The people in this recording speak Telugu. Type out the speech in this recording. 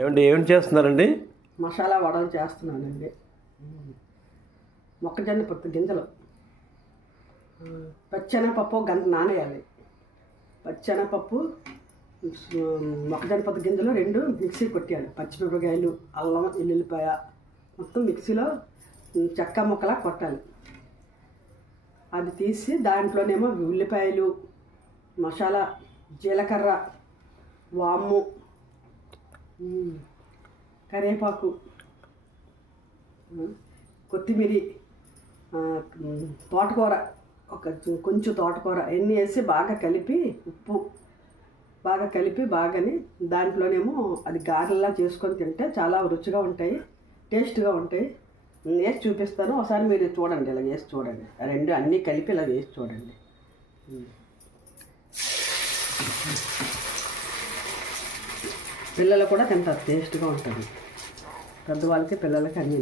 ఏమిటి చేస్తున్నారండి? మసాలా వడలు చేస్తున్నానండి. మొక్కజొన్న పొత్తు గింజలు, పచ్చెనపప్పు గంట నానేయాలి. పచ్చెనపప్పు, మొక్కజొన్న పొత్తు గింజలు రెండు మిక్సీ కొట్టాలి. పచ్చిమిరపకాయలు, అల్లం, ఎల్లుల్లిపాయ మొత్తం మిక్సీలో చెక్క ముక్కలా కొట్టాలి. అది తీసి దాంట్లోనేమో ఉల్లిపాయలు, మసాలా, జీలకర్ర, వాము, కరివేపాకు, కొత్తిమీర, తోటకూర, కొంచెం తోటకూర ఎన్ని వేసి బాగా కలిపి, ఉప్పు బాగా కలిపి బాగాని దాంట్లోనేమో అది గారెలా చేసుకొని తింటే చాలా రుచిగా ఉంటాయి, టేస్ట్గా ఉంటాయి. వేసి చూపిస్తాను, ఒకసారి మీరు చూడండి, ఇలా వేసి చూడండి. రెండు అన్నీ కలిపి ఇలా వేసి చూడండి. పిల్లలు కూడా తింటారు, టేస్ట్గా ఉంటుంది. పెద్దవాళ్ళకి పిల్లలకి అన్నీ.